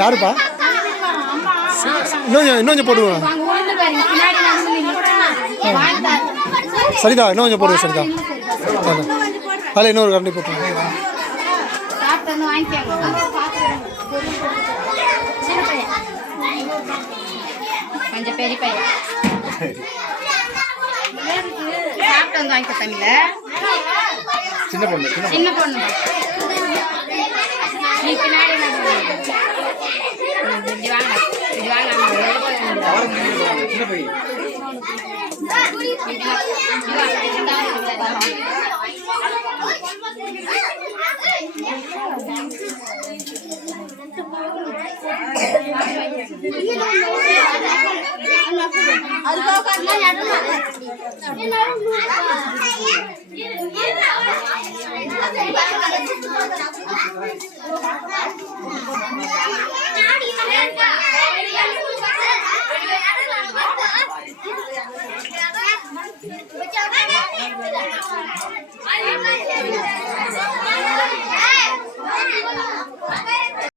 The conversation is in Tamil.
யாருப்பா? இன்னும் போடுவோம். சரிதா, இன்னும் போடுவோம். சரிதா, அதில் இன்னொரு கரண்டி போட்டுருவோம். கொஞ்சம் பெரிய பையன் சாப்பிட்டு வந்து வாங்கிக்க தண்ணில. சின்ன பொண்ணு நீ பின்னாடி இப்படி வாங்க